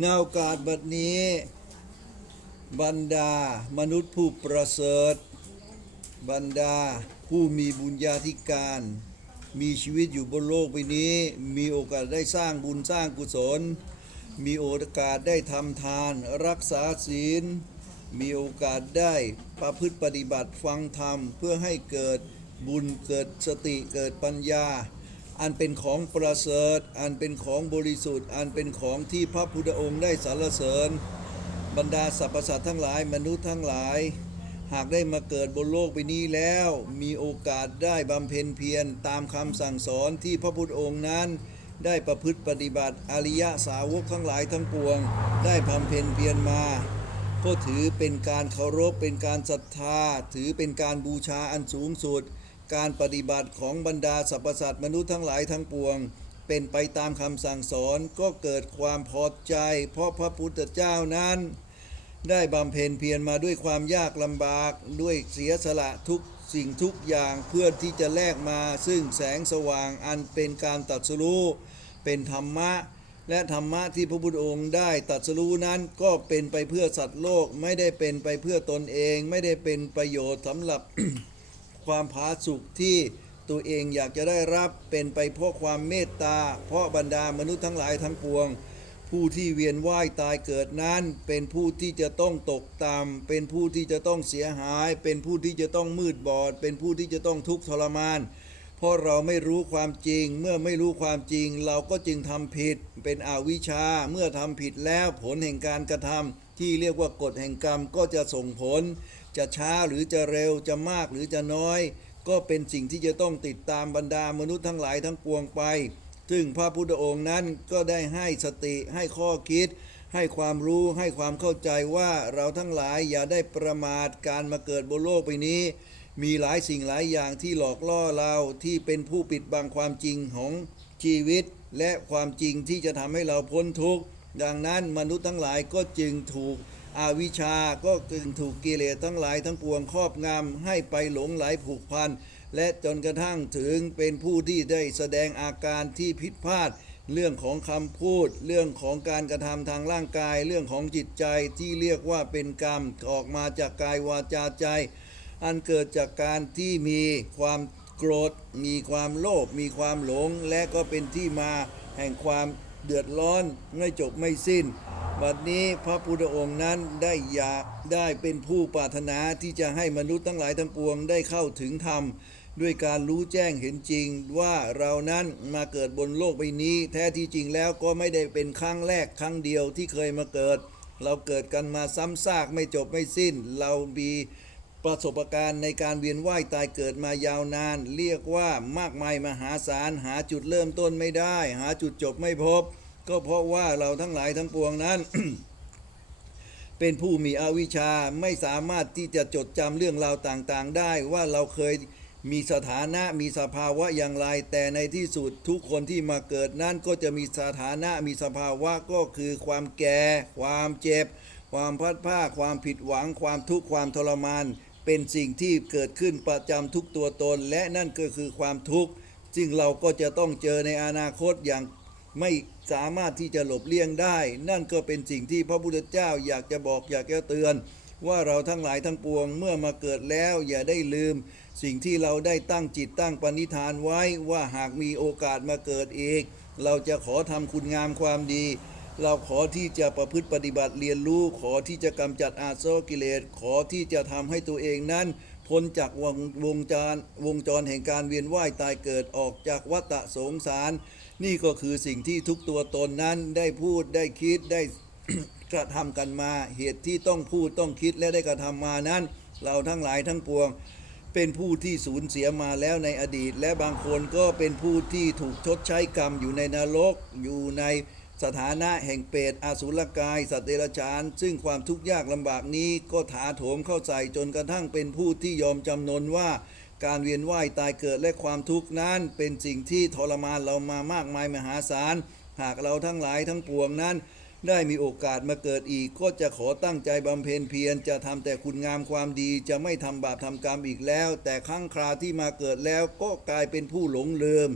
เงาโอกาสบัดนี้ บรรดามนุษย์ผู้ประเสริฐ บรรดาผู้มีบุญญาธิการ มีชีวิตอยู่บนโลกใบนี้ มีโอกาสได้สร้างบุญสร้างกุศล มีโอกาสได้ทำทานรักษาศีล มีโอกาสได้ประพฤติปฏิบัติฟังธรรม เพื่อให้เกิดบุญเกิดสติเกิดปัญญา อันเป็นของประเสริฐ อันเป็นของบริสุทธิ์ อันเป็นของที่พระพุทธองค์ได้สรรเสริญ บรรดาสรรพสัตว์ทั้งหลายมนุษย์ทั้งหลาย หากได้มาเกิดบนโลกใบนี้แล้ว มีโอกาสได้บำเพ็ญเพียรตามคำสั่งสอนที่พระพุทธองค์นั้น ได้ประพฤติปฏิบัติอริยสาวกทั้งหลายทั้งปวง ได้บำเพ็ญเพียรมาก็ถือเป็นการเคารพเป็นการศรัทธา ถือเป็นการบูชาอันสูงสุด การปฏิบัติของบรรดาสรรพสัตว์มนุษย์ทั้งหลายทั้งปวง เป็นไปตามคำสั่งสอนก็เกิดความพอใจ เพราะพระพุทธเจ้านั้น ได้บำเพ็ญเพียรมาด้วยความยากลำบากด้วยเสียสละทุกสิ่งทุกอย่างเพื่อที่จะแลกมาซึ่งแสงสว่างอันเป็นการตัดสรู้เป็นธรรมะ และธรรมะที่พระพุทธองค์ได้ตัดสรู้นั้นก็เป็นไปเพื่อสัตว์โลกไม่ได้เป็นไปเพื่อตนเอง ไม่ได้เป็นประโยชน์สำหรับ ความผาสุกที่ตัวเองอยากจะได้รับเป็นไปเพราะความเมตตา เพราะบรรดามนุษย์ทั้งหลายทั้งปวง ผู้ที่เวียนว่ายตายเกิดนั้น เป็นผู้ที่จะต้องตกต่ำเป็นผู้ที่จะต้องเสียหาย เป็นผู้ที่จะต้องมืดบอด เป็นผู้ที่จะต้องทุกข์ทรมาน เพราะเราไม่รู้ความจริง เมื่อไม่รู้ความจริง เราก็จึงทำผิด เป็นอวิชชา เมื่อทำผิดแล้วผลแห่งการกระทำที่เรียกว่ากฎแห่งกรรมก็จะส่งผล จะช้าหรือจะเร็วจะมากหรือจะน้อย ก็เป็นสิ่งที่จะต้องติดตามบรรดามนุษย์ทั้งหลายทั้งปวงไป ซึ่งพระพุทธองค์นั้นก็ได้ให้สติให้ข้อคิด ให้ความรู้ให้ความเข้าใจว่าเราทั้งหลายอย่าได้ประมาทการมาเกิดบนโลกใบนี้ มีหลายสิ่งหลายอย่างที่หลอกล่อเราที่เป็นผู้ปิดบังความจริงของชีวิต และความจริงที่จะทำให้เราพ้นทุกข์ดังนั้นมนุษย์ทั้งหลายก็จึงถูก อาวิชชาก็จึงถูกกิเลสทั้งหลายทั้งปวงครอบงำให้ไปหลงไหลผูกพัน และจนกระทั่งถึงเป็นผู้ที่ได้แสดงอาการที่ผิดพลาด เรื่องของคำพูด เรื่องของการกระทำทางร่างกาย เรื่องของจิตใจที่เรียกว่าเป็นกรรมออกมาจากกายวาจาใจ อันเกิดจากการที่มีความโกรธ มีความโลภมีความหลง และก็เป็นที่มาแห่งความเดือดร้อนไม่จบไม่สิ้น บัดนี้พระพุทธองค์นั้นได้อยากได้เป็นผู้ปรารถนาที่จะให้มนุษย์ทั้งหลายทั้งปวงได้เข้าถึงธรรม ด้วยการรู้แจ้งเห็นจริงว่าเรานั้นมาเกิดบนโลกใบนี้ แท้ที่จริงแล้วก็ไม่ได้เป็นครั้งแรกครั้งเดียวที่เคยมาเกิด เราเกิดกันมาซ้ำซากไม่จบไม่สิ้น เรามีประสบการณ์ในการเวียนว่ายตายเกิดมายาวนาน เรียกว่ามากมายมหาศาลหาจุดเริ่มต้นไม่ได้ หาจุดจบไม่พบ ก็เพราะว่าเราทั้งหลายทั้งปวงนั้น เป็นผู้มีอวิชชาไม่สามารถที่จะจดจำเรื่องราวต่างๆ ได้ว่าเราเคยมีสถานะมีสภาวะอย่างไร แต่ในที่สุดทุกคนที่มาเกิดนั้นก็จะมีสถานะมีสภาวะก็คือความแก่ ความเจ็บ ความพัดผ้าความผิดหวัง ความทุกข์ความทรมาน เป็นสิ่งที่เกิดขึ้นประจำทุกตัวตน และนั่นก็คือความทุกข์ซึ่งเราก็จะต้องเจอในอนาคตอย่างไม่ สามารถที่จะหลบเลี่ยงได้ นั่นก็เป็นสิ่งที่พระพุทธเจ้าอยากจะบอกอยากจะเตือน ว่าเราทั้งหลายทั้งปวงเมื่อมาเกิดแล้ว อย่าได้ลืม สิ่งที่เราได้ตั้งจิตตั้งปณิธานไว้ว่าหากมีโอกาสมาเกิดอีก เราจะขอทำคุณงามความดี เราขอที่จะประพฤติปฏิบัติเรียนรู้ขอที่จะกำจัดอาสวะกิเลสขอที่จะทำให้ตัวเองนั้นพ้นจากวงวงจรวงจรแห่งการเวียนว่ายตายเกิดออกจากวัฏสงสาร นี่ก็คือสิ่งที่ทุกตัวตนนั้นได้พูดได้คิดได้กระทำกันมา เหตุที่ต้องพูดต้องคิดและได้กระทำมานั้น เราทั้งหลายทั้งปวง เป็นผู้ที่สูญเสียมาแล้วในอดีต และบางคนก็เป็นผู้ที่ถูกชดใช้กรรมอยู่ในนรกอยู่ในสถานะแห่งเปรตอสุรกาย สัตว์เดรัจฉาน ซึ่งความทุกข์ยากลำบากนี้ก็ถาโถมเข้าใส่จนกระทั่งเป็นผู้ที่ยอมจำนนว่า การเวียนว่ายตายเกิดและความทุกข์นั้น เป็นสิ่งที่ทรมานเรามามากมายมหาศาล หากเราทั้งหลายทั้งปวงนั้น ได้มีโอกาสมาเกิดอีก ก็จะขอตั้งใจบำเพ็ญเพียรจะทำแต่คุณงามความดีจะไม่ทำบาปทำกรรมอีกแล้ว แต่ครั้งคราที่มาเกิดแล้วก็กลายเป็นผู้หลงลืม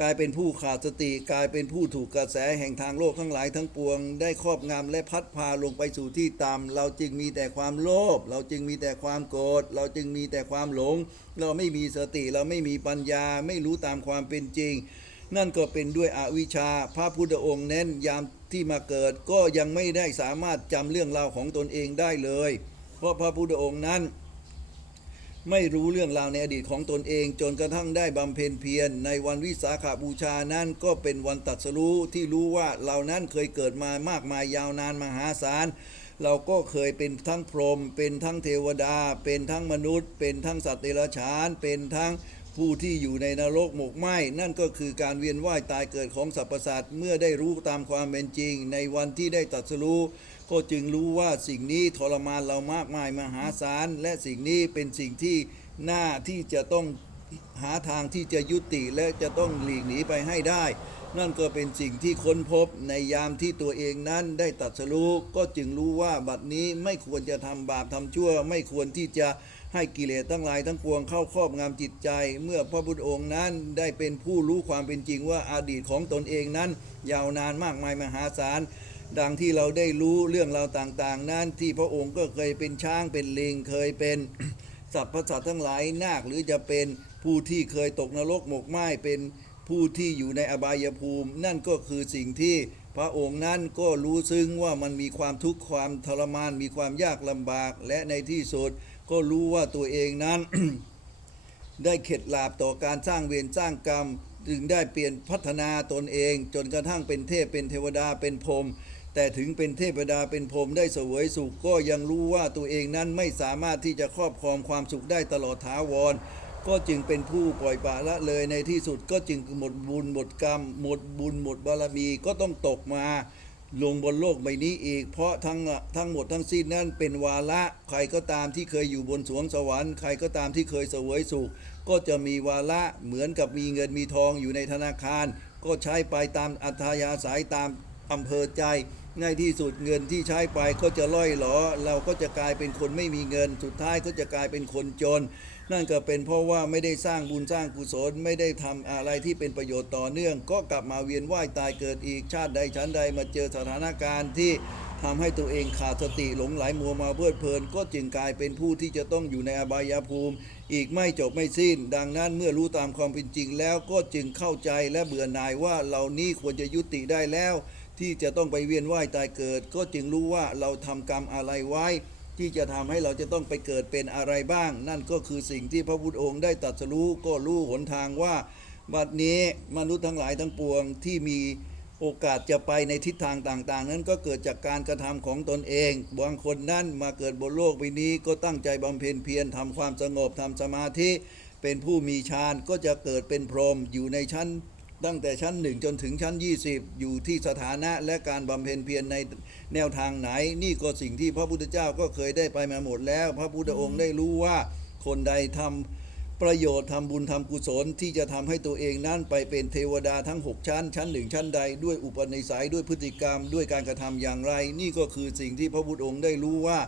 กลายเป็นผู้ขาดสติกลายเป็นผู้ถูกกระแสแห่งทางโลกทั้งหลายทั้งปวง ได้ครอบงำและพัดพาลงไปสู่ที่ต่ำเราจึงมีแต่ความโลภเราจึงมีแต่ความโกรธเราจึงมีแต่ความหลง เราไม่มีสติเราไม่มีปัญญาไม่รู้ตามความเป็นจริง นั่นก็เป็นด้วยอวิชชา พระพุทธองค์เน้นยามที่มาเกิดก็ยังไม่ได้สามารถจำเรื่องราวของตนเองได้เลย เพราะพระพุทธองค์นั้น ไม่รู้เรื่องราวในอดีตของตนเอง จนกระทั่งได้บำเพ็ญเพียรในวันวิสาขาบูชานั้นก็เป็นวันตัดสรู้ที่รู้ว่าเรานั้นเคยเกิดมามากมายยาวนานมหาศาลเราก็เคยเป็นทั้งพรหมเป็นทั้งเทวดา เป็นทั้งมนุษย์ เป็นทั้งสัตว์เดรัจฉาน เป็นทั้งผู้ที่อยู่ในนรกหมกไหมนั่นก็คือการเวียนว่ายตายเกิดของสรรพสัตว์เมื่อได้รู้ตามความเป็นจริง ในวันที่ได้ตัดสรู้ ก็จึงรู้ว่าสิ่งนี้ทรมานเรามากมายมหาศาล และสิ่งนี้เป็นสิ่งที่หน้าที่จะต้องหาทางที่จะยุติและจะต้องหลีกหนีไปให้ได้ นั่นก็เป็นสิ่งที่ค้นพบในยามที่ตัวเองนั้นได้ตัดสรู้ก็จึงรู้ว่าบัดนี้ไม่ควรจะทำบาปทำชั่ว ไม่ควรที่จะให้กิเลสทั้งหลายทั้งปวงเข้าครอบงำจิตใจ เมื่อพระพุทธองค์นั้นได้เป็นผู้รู้ความเป็นจริงว่าอาดีตของตนเองนั้น ยาวนานมากมายมหาศาล ดังที่เราได้รู้เรื่องราวต่างๆ นั้นที่พระองค์ก็เคยเป็นช้างเป็นลิงเคยเป็นสัตว์ประสาททั้งหลายนาคหรือจะเป็นผู้ที่เคยตกนรกหมกไหม้เป็นผู้ที่อยู่ในอบายภูมิ นั่นก็คือสิ่งที่พระองค์นั้นก็รู้ซึ้งว่ามันมีความทุกข์ความทรมานมีความยากลำบาก และในที่สุดก็รู้ว่าตัวเองนั้น ได้เข็ดหลาบต่อการสร้างเวรสร้างกรรม จึงได้เปลี่ยนพัฒนาตนเอง จนกระทั่งเป็นเทพเป็นเทวดาเป็นพรหม แต่ถึงเป็นเทพดาเป็นพรมได้เสวยสุขก็ยังรู้ว่าตัวเองนั้นไม่สามารถที่จะครอบครองความสุขได้ตลอดถาวร ก็จึงเป็นผู้ปล่อยปละละเลยในที่สุดก็จึงหมดบุญหมดกรรม หมดบุญหมดบารมีก็ต้องตกมาลงบนโลกใบนี้อีก เพราะทั้งทั้งหมดทั้งสิ้นนั้นเป็นวาระใครก็ตามที่เคยอยู่บนสวงสวรรค์ใครก็ตามที่เคยเสวยสุข ก็จะมีวาระเหมือนกับมีเงินมีทองอยู่ในธนาคาร ก็ใช้ไปตามอัธยาศัยตาม อำเภอใจในที่สุดเงินที่ใช้ไปก็จะล่อยหลอ เราก็จะกลายเป็นคนไม่มีเงิน สุดท้ายก็จะกลายเป็นคนจน นั่นก็เป็นเพราะว่าไม่ได้สร้างบุญสร้างกุศลไม่ได้ทำอะไรที่เป็นประโยชน์ต่อเนื่อง ก็กลับมาเวียนว่ายตายเกิดอีกชาติใดชั้นใดมาเจอสถานการณ์ที่ทำให้ตัวเองขาดสติหลงไหลมัวมาเพลิดเพลิน ก็จึงกลายเป็นผู้ที่จะต้องอยู่ในอบายภูมิ อีกไม่จบไม่สิ้น ดังนั้นเมื่อรู้ตามความเป็นจริงแล้วก็จึงเข้าใจและเบื่อหน่ายว่าเหล่านี้ควรจะยุติได้แล้ว ที่จะต้องไปเวียนว่ายตายเกิด ก็จึงรู้ว่าเราทำกรรมอะไรไว้ ที่จะทำให้เราจะต้องไปเกิดเป็นอะไรบ้าง นั่นก็คือสิ่งที่พระพุทธองค์ได้ตรัสรู้ก็รู้หนทางว่า บัดนี้มนุษย์ทั้งหลายทั้งปวงที่มีโอกาสจะไปในทิศทางต่าง ๆ นั้นก็เกิดจากการกระทำของตนเอง บางคนนั้นมาเกิดบนโลกใบนี้ก็ตั้งใจบำเพ็ญเพียรทำความสงบทำสมาธิ เป็นผู้มีฌานก็จะเกิดเป็นพรหมอยู่ในชั้น ตั้งแต่ชั้นหนึ่งจนถึงชั้น 20 อยู่ที่สถานะและการบำเพ็ญเพียรในแนวทางไหน นี่ก็สิ่งที่พระพุทธเจ้าก็เคยได้ไปมาหมดแล้ว พระพุทธองค์ได้รู้ว่าคนใดทำประโยชน์ทำบุญทำกุศลที่จะทำให้ตัวเองนั้นไปเป็นเทวดาทั้ง 6 ชั้น ชั้นหนึ่งชั้นใด ด้วยอุปนิสัยด้วยพฤติกรรม ด้วยการกระทำอย่างไร นี่ก็คือสิ่งที่พระพุทธองค์ได้รู้ว่า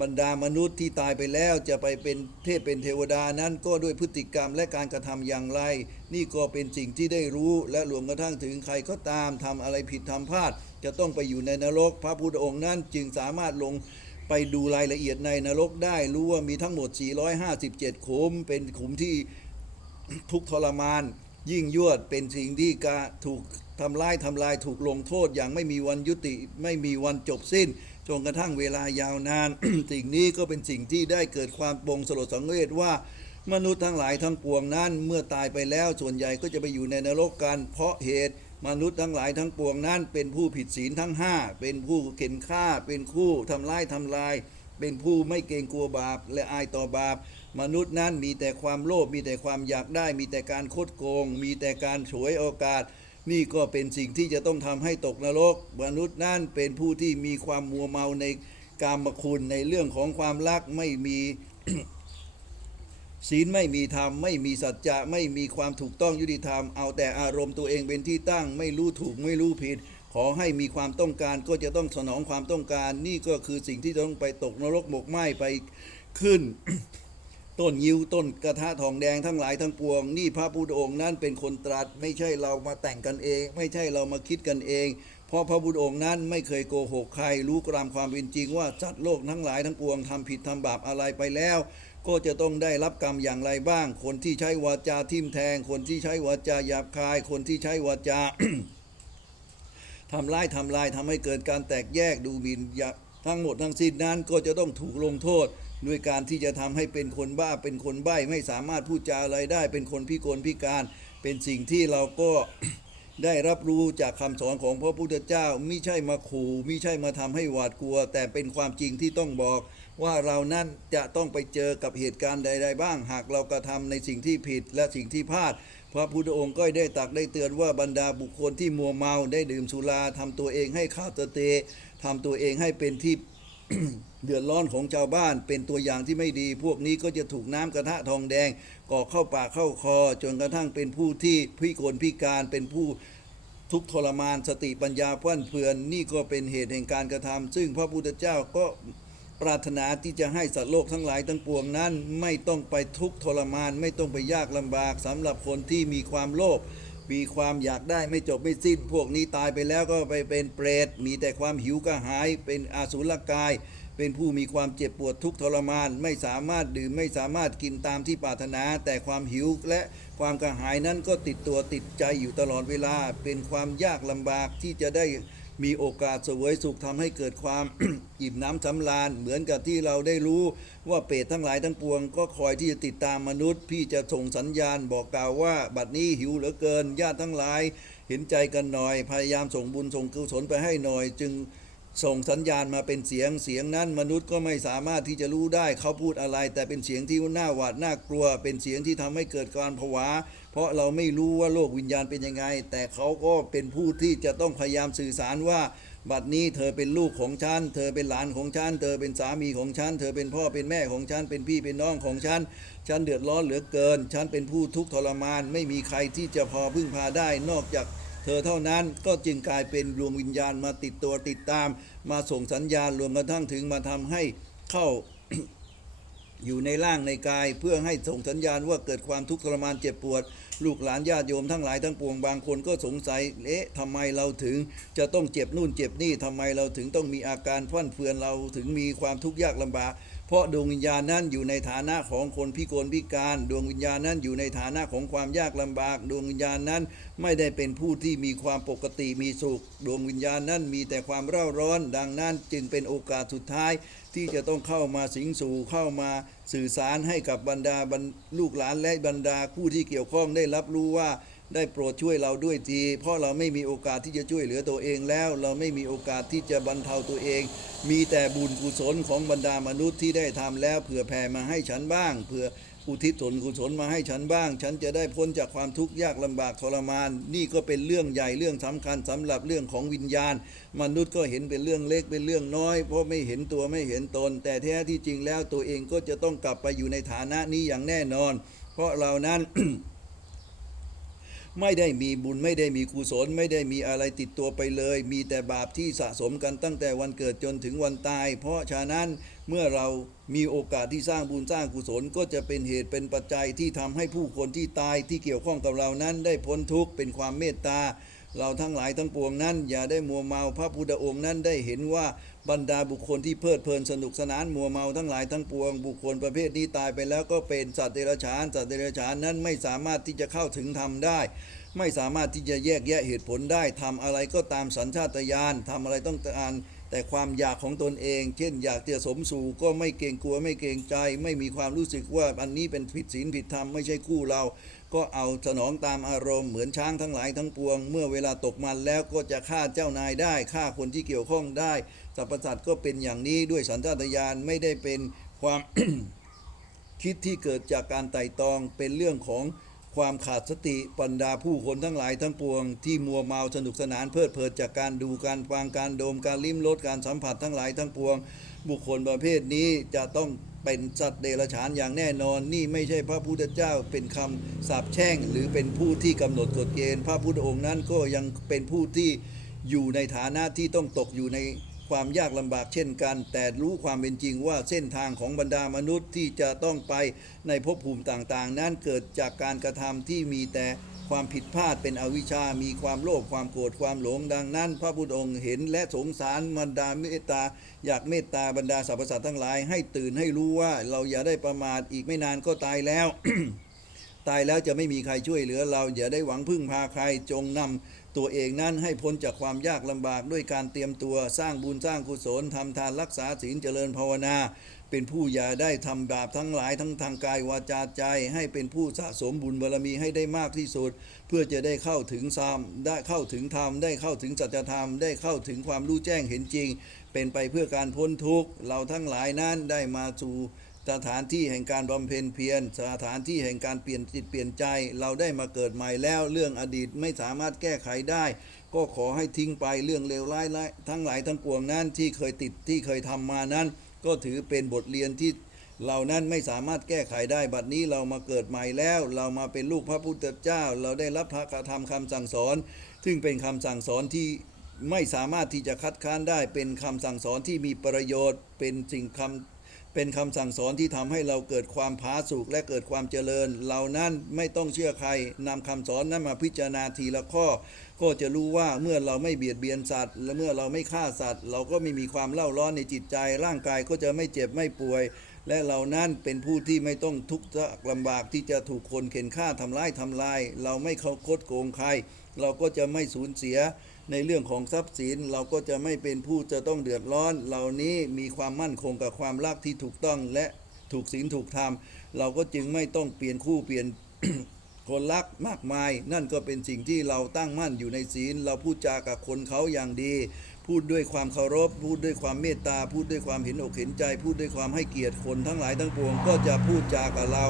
บรรดามนุษย์ที่ตายไปแล้วจะไปเป็นเทพเป็นเทวดานั้นก็ด้วยพฤติกรรมและการกระทำอย่างไร นี่ก็เป็นสิ่งที่ได้รู้และรวมกระทั่งถึงใครก็ตามทำอะไรผิดทำพลาด จะต้องไปอยู่ในนรก พระพุทธองค์นั้นจึงสามารถลงไปดูรายละเอียดในนรกได้ รู้ว่ามีทั้งหมด 457 ขุม เป็นขุมที่ทุกทรมาน ยิ่งยวดเป็นสิ่งที่กถูกทำลายทำลายถูกลงโทษอย่างไม่มีวันยุติไม่มีวันจบสิ้น จนกระทั่งเวลายาวนาน สิ่งนี้ก็เป็นสิ่งที่ได้เกิดความปงสลดสังเวชว่ามนุษย์ทั้งหลายทั้งปวงนั้น เมื่อตายไปแล้วส่วนใหญ่ก็จะไปอยู่ในนรกกันเพราะเหตุมนุษย์ทั้งหลายทั้งปวงนั้น เป็นผู้ผิดศีลทั้งห้าเป็นผู้เข็นฆ่า เป็นคู่ทำร้ายทำลาย เป็นผู้ไม่เกรงกลัวบาปและอายต่อบาป มนุษย์นั้นมีแต่ความโลภมีแต่ความอยากได้ มีแต่การคดโกง มีแต่การฉวยโอกาส นี่ก็เป็นสิ่งที่จะต้องทำให้ตกนรก มนุษย์นั้นเป็นผู้ที่มีความมัวเมาในกามคุณในเรื่องของความรักไม่มีศีลไม่มีธรรมไม่มีสัจจะไม่มีความถูกต้องยุติธรรม เอาแต่อารมณ์ตัวเองเป็นที่ตั้ง ไม่รู้ถูกไม่รู้ผิด ขอให้มีความต้องการก็จะต้องสนองความต้องการ นี่ก็คือสิ่งที่ต้องไปตกนรกหมกไหม้ไปขึ้น ต้นยิวต้นกระทะทองแดงทั้งหลายทั้งปวง นี่พระพุทธองค์นั้นเป็นคนตรัสไม่ใช่เรามาแต่งกันเอง ไม่ใช่เรามาคิดกันเอง เพราะพระพุทธองค์นั้นไม่เคยโกหกใคร รู้กรามความเป็นจริงว่าสัตว์โลกทั้งหลายทั้งปวงทำผิดทำบาปอะไรไปแล้ว ก็จะต้องได้รับกรรมอย่างไรบ้าง คนที่ใช้วาจาทิมแทง คนที่ใช้วาจาหยาบคาย คนที่ใช้วาจาทำร้ายทำลายทำให้เกิดการแตกแยกดูหมิ่นอย่าทั้งหมดทั้งสิ้นนั้นก็จะต้องถูกลงโทษ ด้วยการที่จะทำให้เป็นคนบ้าเป็นคนใบ้ไม่สามารถพูดจาอะไรได้ เป็นคนพิกลพิการ เป็นสิ่งที่เราก็ได้รับรู้จากคำสอนของพระพุทธเจ้าไม่ใช่มาขู่ไม่ใช่มาทำให้หวาดกลัว แต่เป็นความจริงที่ต้องบอกว่าเรานั้นจะต้องไปเจอกับเหตุการณ์ใด ๆ บ้าง หากเรากระทำในสิ่งที่ผิดและสิ่งที่พลาด พระพุทธองค์ก็ได้ตักได้เตือนว่าบรรดาบุคคลที่มัวเมาได้ดื่มสุราทำตัวเองให้ขาดสติทำตัวเองให้เป็นที่ เดือดร้อนของชาวบ้านเป็นตัวอย่างที่ไม่ดี พวกนี้ก็จะถูกน้ำกระทะทองแดงก่อเข้าปากเข้าคอ จนกระทั่งเป็นผู้ที่พิกลพิการเป็นผู้ทุกทรมานสติปัญญาพรั่นเพือนนี่ก็เป็นเหตุแห่งการกระทำซึ่งพระพุทธเจ้าก็ปรารถนาที่จะให้สัตว์โลกทั้งหลายทั้งปวงนั้น ไม่ต้องไปทุกทรมาน ไม่ต้องไปยากลำบากสำหรับคนที่มีความโลภมีความอยากได้ไม่จบไม่สิ้น พวกนี้ตายไปแล้วก็ไปเป็นเปรตมีแต่ความหิวกระหายเป็นอาสุรกาย เป็นผู้มีความเจ็บปวดทุกทรมาน ไม่สามารถดื่มไม่สามารถกินตามที่ปรารถนา แต่ความหิวและความกระหายนั้นก็ติดตัวติดใจอยู่ตลอดเวลา เป็นความยากลำบากที่จะได้มีโอกาสเสวยสุขทำให้เกิดความ อิ่มน้ำสำราญ เหมือนกับที่เราได้รู้ว่าเปรตทั้งหลายทั้งปวง ก็คอยที่จะติดตามมนุษย์ พี่จะส่งสัญญาณบอกกล่าวว่า บัดนี้หิวเหลือเกินญาติทั้งหลาย เห็นใจกันหน่อย พยายามส่งบุญส่งกุศลไปให้หน่อย จึง ส่งสัญญาณมาเป็นเสียงเสียงนั้น มนุษย์ก็ไม่สามารถที่จะรู้ได้เขาพูดอะไร แต่เป็นเสียงที่น่าหวาดน่ากลัว เป็นเสียงที่ทำให้เกิดการผวา เพราะเราไม่รู้ว่าโลกวิญญาณเป็นยังไง แต่เขาก็เป็นผู้ที่จะต้องพยายามสื่อสารว่า บัดนี้เธอเป็นลูกของฉัน เธอเป็นหลานของฉัน เธอเป็นสามีของฉัน เธอเป็นพ่อเป็นแม่ของฉัน เป็นพี่เป็นน้องของฉัน ฉันเดือดร้อนเหลือเกิน ฉันเป็นผู้ทุกข์ทรมาน ไม่มีใครที่จะพอพึ่งพาได้นอกจาก เธอเท่านั้นก็จึงกลายเป็นดวงวิญญาณมาติดตัวติดตาม มาส่งสัญญาณรวมกระทั่งถึงมาทำให้เข้าอยู่ในร่างในกาย เพื่อให้ส่งสัญญาณว่าเกิดความทุกข์ทรมานเจ็บปวด ลูกหลานญาติโยมทั้งหลายทั้งปวงบางคนก็สงสัยเอ๊ะทำไมเราถึง จะต้องเจ็บนู่นเจ็บนี่ทำไมเราถึงต้องมีอาการฟั่นเฟือนเราถึงมีความทุกข์ยากลำบาก เพราะดวงวิญญาณนั้นอยู่ในฐานะของคนพิกลพิการ ดวงวิญญาณนั้นอยู่ในฐานะของความยากลำบาก ดวงวิญญาณนั้นไม่ได้เป็นผู้ที่มีความปกติมีสุข ดวงวิญญาณนั้นมีแต่ความเร่าร้อน ดังนั้นจึงเป็นโอกาสสุดท้าย ที่จะต้องเข้ามาสิงสู่เข้ามาสื่อสารให้กับบรรดาบรรลูกหลานและบรรดาผู้ที่เกี่ยวข้องได้รับรู้ว่า ได้โปรดช่วยเราด้วยที เพราะเราไม่มีโอกาสที่จะช่วยเหลือตัวเองแล้ว เราไม่มีโอกาสที่จะบรรเทาตัวเอง มีแต่บุญกุศลของบรรดามนุษย์ที่ได้ทำแล้วเผื่อแผ่มาให้ฉันบ้าง เผื่ออุทิศส่วนกุศลมาให้ฉันบ้าง ฉันจะได้พ้นจากความทุกข์ยากลำบากทรมาน นี่ก็เป็นเรื่องใหญ่เรื่องสำคัญสำหรับเรื่องของวิญญาณ มนุษย์ก็เห็นเป็นเรื่องเล็กเป็นเรื่องน้อย เพราะไม่เห็นตัวไม่เห็นตน แต่แท้ที่จริงแล้วตัวเองก็จะต้องกลับไปอยู่ในฐานะนี้อย่างแน่นอน เพราะเรานั้น ไม่ได้มีบุญไม่ได้มีกุศลไม่ได้มีอะไรติดตัวไปเลย มีแต่บาปที่สะสมกันตั้งแต่วันเกิดจนถึงวันตาย เพราะฉะนั้นเมื่อเรามีโอกาสที่สร้างบุญสร้างกุศลก็จะเป็นเหตุเป็นปัจจัยที่ทำให้ผู้คนที่ตายที่เกี่ยวข้องกับเรานั้นได้พ้นทุกข์เป็นความเมตตา เราทั้งหลายทั้งปวงนั้น อย่าได้มัวเมาพระพุทธองค์นั้นได้เห็นว่าบรรดาบุคคลที่เพลิดเพลินสนุกสนานมัวเมาทั้งหลายทั้งปวง บุคคลประเภทนี้ตายไปแล้วก็เป็นสัตว์เดรัจฉานสัตว์เดรัจฉานนั้นไม่สามารถที่จะเข้าถึงธรรมได้ ไม่สามารถที่จะแยกแยะเหตุผลได้ทำอะไรก็ตามสัญชาตญาณทำอะไรต้องการแต่ความอยากของตนเอง เช่น อยากจะสมสู่ก็ไม่เกรงกลัวไม่เกรงใจ ไม่มีความรู้สึกว่าอันนี้เป็นผิดศีลผิดธรรมไม่ใช่คู่เรา ก็เอาสนองตามอารมณ์เหมือนช้างทั้งหลายทั้งปวง เมื่อเวลาตกมันแล้วก็จะฆ่าเจ้านายได้ฆ่าคนที่เกี่ยวข้องได้สรรพสัตว์ก็เป็นอย่างนี้ด้วยสัญชาตญาณไม่ได้เป็นความคิดที่เกิดจากการไต่ตองเป็นเรื่องของความขาดสติบรรดาผู้คนทั้งหลายทั้งปวง ที่มัวเมาสนุกสนานเพลิดเพลินจากการดูการฟังการดมการลิ้มรสการสัมผัสทั้งหลายทั้งปวง บุคคลประเภทนี้จะต้อง เป็นสัตว์เดรัจฉานอย่างแน่นอนนี่ไม่ใช่พระพุทธเจ้าเป็นคำสาปแช่ง หรือเป็นผู้ที่กำหนดกฎเกณฑ์ พระพุทธองค์นั้นก็ยังเป็นผู้ที่อยู่ในฐานะที่ต้องตกอยู่ในความยากลำบากเช่นกัน แต่รู้ความเป็นจริงว่าเส้นทางของบรรดามนุษย์ที่จะต้องไปในภพภูมิต่างๆ นั้นเกิดจากการกระทำที่มีแต่ ความผิดพลาดเป็นอวิชชา มีความโลภความโกรธความหลงดังนั้น พระพุทธองค์เห็นและสงสารบรรดาเมตตา อยากเมตตาบรรดาสรรพสัตว์ทั้งหลาย ให้ตื่นให้รู้ว่าเราอย่าได้ประมาทอีกไม่นานก็ตายแล้ว ตายแล้วจะไม่มีใครช่วยเหลือเราอย่าได้หวังพึ่งพาใครจงนำตัวเองนั้นให้พ้นจากความยากลำบากด้วยการเตรียมตัวสร้างบุญสร้างกุศลทำทานรักษาศีลเจริญภาวนา เป็นผู้อย่าได้ทำบาปทั้งหลายทั้งทางกายวาจาใจ ให้เป็นผู้สะสมบุญบารมีให้ได้มากที่สุด เพื่อจะได้เข้าถึงธรรมได้เข้าถึงธรรมได้เข้าถึงสัจธรรมได้เข้าถึงความรู้แจ้งเห็นจริง เป็นไปเพื่อการพ้นทุกข์เราทั้งหลายนั้นได้มาสู่สถานที่แห่งการบำเพ็ญเพียรสถานที่แห่งการเปลี่ยนจิตเปลี่ยนใจ เราได้มาเกิดใหม่แล้วเรื่องอดีตไม่สามารถแก้ไขได้ ก็ขอให้ทิ้งไปเรื่องเลวร้ายทั้งหลายทั้งปวงนั้นที่เคยติดที่เคยทำมานั้น ก็ถือเป็นบทเรียนที่เรานั้นไม่สามารถแก้ไขได้ บัดนี้เรามาเกิดใหม่แล้ว เรามาเป็นลูกพระพุทธเจ้า เราได้รับพระธรรมคำสั่งสอน ซึ่งเป็นคำสั่งสอนที่ไม่สามารถที่จะคัดค้านได้ เป็นคำสั่งสอนที่มีประโยชน์ เป็นสิ่งคำเป็นคำสั่งสอนที่ทำให้เราเกิดความผาสุกและเกิดความเจริญเรานั้นไม่ต้องเชื่อใครนำคำสอนนั้นมาพิจารณาทีละข้อ ก็จะรู้ว่าเมื่อเราไม่เบียดเบียนสัตว์ และเมื่อเราไม่ฆ่าสัตว์ เราก็ไม่มีความเล่าร้อนในจิตใจ ร่างกายก็จะไม่เจ็บไม่ป่วย และเรานั้นเป็นผู้ที่ไม่ต้องทุกข์ลำบากที่จะถูกคนเข็นฆ่าทำร้ายทำลาย เราไม่เข้าคดโกงใคร เราก็จะไม่สูญเสียในเรื่องของทรัพย์สินเราก็จะไม่เป็นผู้จะต้องเดือดร้อน เหล่านี้มีความมั่นคงกับความรักที่ถูกต้องและถูกศีลถูกธรรม เราก็จึงไม่ต้องเปลี่ยนคู่เปลี่ยน คนรักมากมาย นั่นก็เป็นสิ่งที่เราตั้งมั่นอยู่ในศีล เราพูดจากับคนเขาอย่างดี พูดด้วยความเคารพ พูดด้วยความเมตตา พูดด้วยความเห็นอกเห็นใจ พูดด้วยความให้เกียรติคนทั้งหลายทั้งปวง ก็จะพูดจากับเรา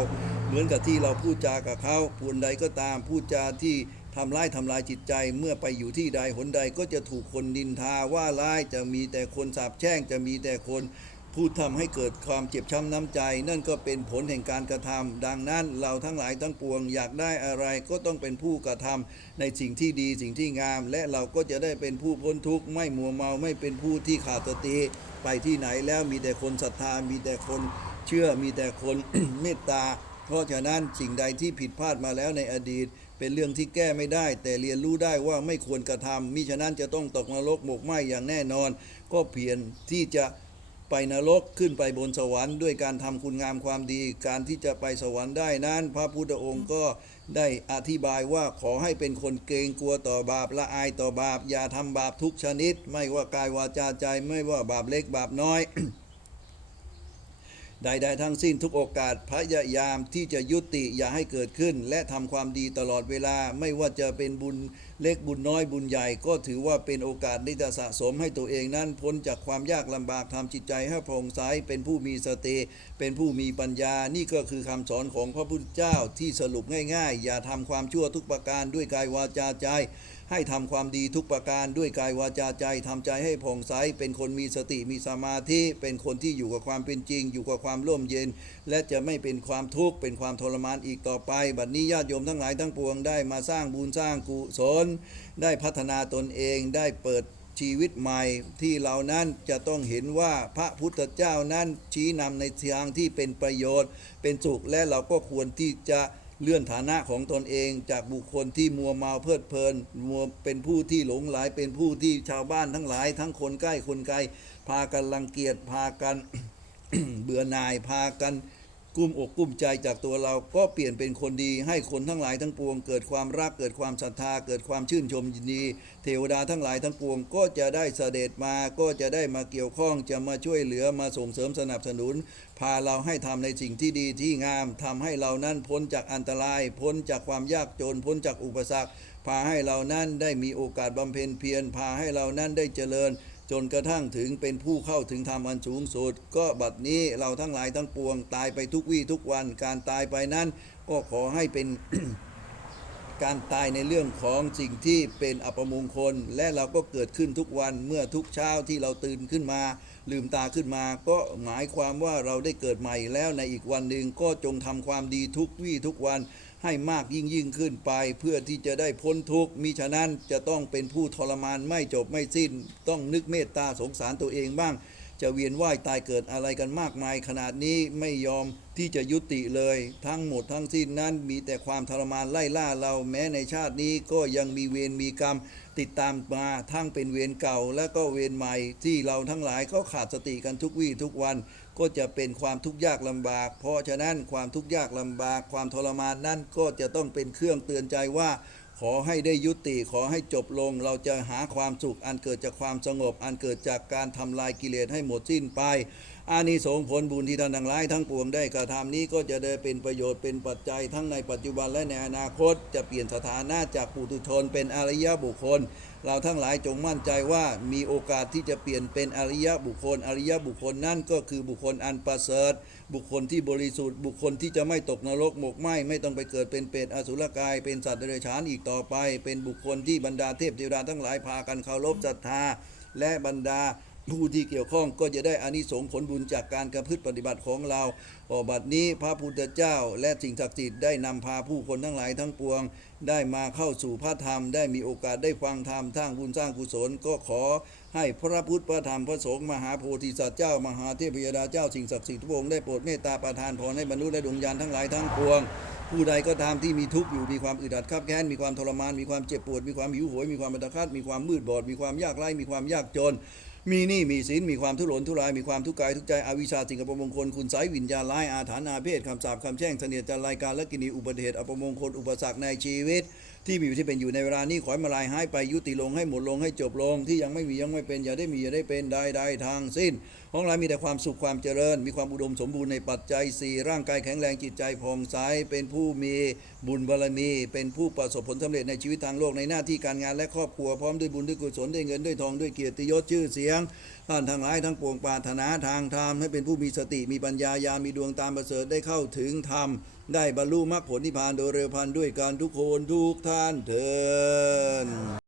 เหมือนกับที่เราพูดจากับเขาพูดใดก็ตาม พูดจาที่ทำร้ายทำลายจิตใจเมื่อไปอยู่ที่ใดหนใดก็จะถูกคนดินทาว่าร้ายจะมีแต่คนสาปแช่งจะมีแต่คน พูดทำให้เกิดความเจ็บช้ำน้ำใจ นั่นก็เป็นผลแห่งการกระทำดังนั้นเราทั้งหลายทั้งปวงอยากได้อะไรก็ต้องเป็นผู้กระทำในสิ่งที่ดีสิ่งที่งาม และเราก็จะได้เป็นผู้พ้นทุกข์ไม่มัวเมาไม่เป็นผู้ที่ขาดสติไปที่ไหนแล้วมีแต่คนศรัทธามีแต่คนเชื่อมีแต่คนเมตตา เพราะฉะนั้นสิ่งใดที่ผิดพลาดมาแล้วในอดีต เป็นเรื่องที่แก้ไม่ได้ แต่เรียนรู้ได้ว่าไม่ควรกระทำมิฉะนั้นจะต้องตกนรกหมกไหมอย่างแน่นอน ก็เพียรที่จะ ไปนรกขึ้นไปบนสวรรค์ด้วยการทำคุณงามความดี การที่จะไปสวรรค์ได้นั้น พระพุทธองค์ก็ได้อธิบายว่าขอให้เป็นคนเกรงกลัวต่อบาปละอายต่อบาป อย่าทำบาปทุกชนิด ไม่ว่ากายวาจาใจไม่ว่าบาปเล็กบาปน้อย ใดๆทั้งสิ้นทุกโอกาสพยายามที่จะยุติอย่าให้เกิดขึ้น และทำความดีตลอดเวลาไม่ว่าจะเป็นบุญเล็กบุญน้อยบุญใหญ่ ก็ถือว่าเป็นโอกาสที่จะสะสมให้ตัวเองนั้น พ้นจากความยากลำบากทำจิตใจให้โปร่งใสเป็นผู้มีสติเป็นผู้มีปัญญา นี่ก็คือคำสอนของพระพุทธเจ้าที่สรุปง่าย ๆ อย่าทำความชั่วทุกประการด้วยกายวาจาใจ ให้ทำความดีทุกประการด้วยกายวาจาใจทำใจให้ผ่องใสเป็นคนมีสติมีสมาธิ เป็นคนที่อยู่กับความเป็นจริง อยู่กับความร่มเย็น และจะไม่เป็นความทุกข์เป็นความทรมานอีกต่อไป บัดนี้ญาติโยมทั้งหลายทั้งปวงได้มาสร้างบุญสร้างกุศล ได้พัฒนาตนเองได้เปิดชีวิตใหม่ที่เรานั้นจะต้องเห็นว่าพระพุทธเจ้านั้นชี้นำในทางที่เป็นประโยชน์ เป็นสุขและเราก็ควรที่จะ เลื่อนฐานะของตนเองจากบุคคลที่มัวเมาเพลิดเพลินมัวเป็นผู้ที่หลงไหลเป็นผู้ที่ชาวบ้านทั้งหลาย ทั้งคนใกล้คนไกลพากันรังเกียจพากันเบื่อหน่ายพากันกุ้มอกกุ้มใจจากตัวเราก็เปลี่ยนเป็นคนดี ให้คนทั้งหลายทั้งปวง เกิดความรักเกิดความศรัทธา เกิดความชื่นชมยินดี เทวดาทั้งหลายทั้งปวง ก็จะได้เสด็จมาก็จะได้มาเกี่ยวข้องจะมาช่วยเหลือมาส่งเสริมสนับสนุน พาเราให้ทำในสิ่งที่ดีที่งามทำให้เรานั้นพ้นจากอันตราย พ้นจากความยากจน พ้นจากอุปสรรค พาให้เรานั้นได้มีโอกาสบำเพ็ญเพียร พาให้เรานั้นได้เจริญ จนกระทั่งถึงเป็นผู้เข้าถึงธรรมอันสูงสุด ก็บัดนี้เราทั้งหลายทั้งปวงตายไปทุกวี่ทุกวัน การตายไปนั้น ก็ขอให้เป็นการตายในเรื่องของสิ่งที่เป็นอัปมงคล และเราก็เกิดขึ้นทุกวันเมื่อทุกเช้าที่เราตื่นขึ้นมา ลืมตาขึ้นมาก็หมายความว่าเราได้เกิดใหม่แล้วในอีกวันหนึ่งก็จงทำความดีทุกวี่ทุกวันให้มากยิ่งยิ่งขึ้นไป เพื่อที่จะได้พ้นทุกข์มิฉะนั้นจะต้องเป็นผู้ทรมานไม่จบไม่สิ้น ต้องนึกเมตตาสงสารตัวเองบ้าง จะเวียนว่ายตายเกิดอะไรกันมากมาย ขนาดนี้ไม่ยอมที่จะยุติเลย ทั้งหมดทั้งสิ้นนั้นมีแต่ความทรมานไล่ล่าเราแม้ในชาตินี้ก็ยังมีเวรมีกรรม ติดตามมาทั้งเป็นเวรเก่าและก็เวรใหม่ ที่เราทั้งหลายก็ขาดสติกันทุกวี่ทุกวัน ก็จะเป็นความทุกข์ยากลำบาก เพราะฉะนั้นความทุกข์ยากลำบาก ความทรมานนั่นก็จะต้องเป็นเครื่องเตือนใจว่า ขอให้ได้ยุติขอให้จบลง เราจะหาความสุขอันเกิดจากความสงบ อันเกิดจากการทำลายกิเลสให้หมดสิ้นไป อานิสงส์ผลบุญที่ท่านทั้งหลายทั้งปวงได้กระทำนี้ก็จะได้เป็นประโยชน์เป็นปัจจัยทั้งในปัจจุบันและในอนาคต จะเปลี่ยนสถานะจากปุถุชนเป็นอริยบุคคล เราทั้งหลายจงมั่นใจว่ามีโอกาสที่จะเปลี่ยนเป็นอริยบุคคล อริยบุคคลนั่นก็คือบุคคลอันประเสริฐ บุคคลที่บริสุทธิ์ บุคคลที่จะไม่ตกนรกหมกไหมไม่ต้องไปเกิดเป็นเปรตอสุรกาย เป็นสัตว์เดรัจฉานอีกต่อไป เป็นบุคคลที่บรรดาเทพเทวดาทั้งหลายพากันเคารพศรัทธาและบรรดา ผู้ที่เกี่ยวข้องก็จะได้อานิสงส์ผลบุญจากการกระพฤติปฏิบัติของเราพอบัดนี้พระพุทธเจ้าและสิ่งศักดิ์สิทธิ์ได้นำพาผู้คนทั้งหลายทั้งปวง ได้มาเข้าสู่พระธรรม ได้มีโอกาสได้ฟังธรรมทางบุญสร้างกุศลก็ขอให้พระพุทธพระธรรมพระสงฆ์มหาโพธิสัตว์เจ้ามหาเทพยดาเจ้าสิ่งศักดิ์สิทธิ์ทุกองค์ได้โปรดเมตตาประทานพรให้บรรลุและดวงญาณทั้งหลายทั้งปวงผู้ใดก็ตามที่มีทุกข์อยู่มีความอึดอัดขับแค้นมีความทรมานมีความเจ็บปวดมีความหิวโหยมีความบัตรคาดมีความมืดบอดมีความยากไร้มีความยากจน มีนี่มีสินมีความทุรนทุรายมีความทุกข์กายทุกใจอวิชชาสิ่งอัปมงคลคุณสายวิญญาณร้ายอาถรรพ์อาเพศคำสาปคำแช่งเสนียดจันรายการและกินีอุบัติเหตุอัปมงคลอุปสรรคในชีวิต ที่มีอยู่ที่เป็นอยู่ในเวลานี้ขอให้มาลายหายไปยุติลงให้หมดลงให้จบลง ที่ยังไม่มียังไม่เป็นอย่าได้มีอย่าได้เป็นใดๆทางสิ้น ของเรามีแต่ความสุขความเจริญ มีความอุดมสมบูรณ์ในปัจจัยสี่ร่างกายแข็งแรงจิตใจผ่องใสเป็นผู้มีบุญบารมี เป็นผู้ประสบผลสำเร็จในชีวิตทางโลกในหน้าที่การงานและครอบครัวพร้อมด้วยบุญด้วยกุศลด้วยเงินด้วยทองด้วยเกียรติยศชื่อเสียงท่านทั้งหลายทั้งปวงปรารถนาทางธรรมให้เป็นผู้มีสติมีปัญญายามีดวงตามประเสริฐได้เข้าถึงธรรม ได้บรรลุมรรคผลนิพพานโดยเร็วพันด้วยการทุกคนทุกท่านเถิด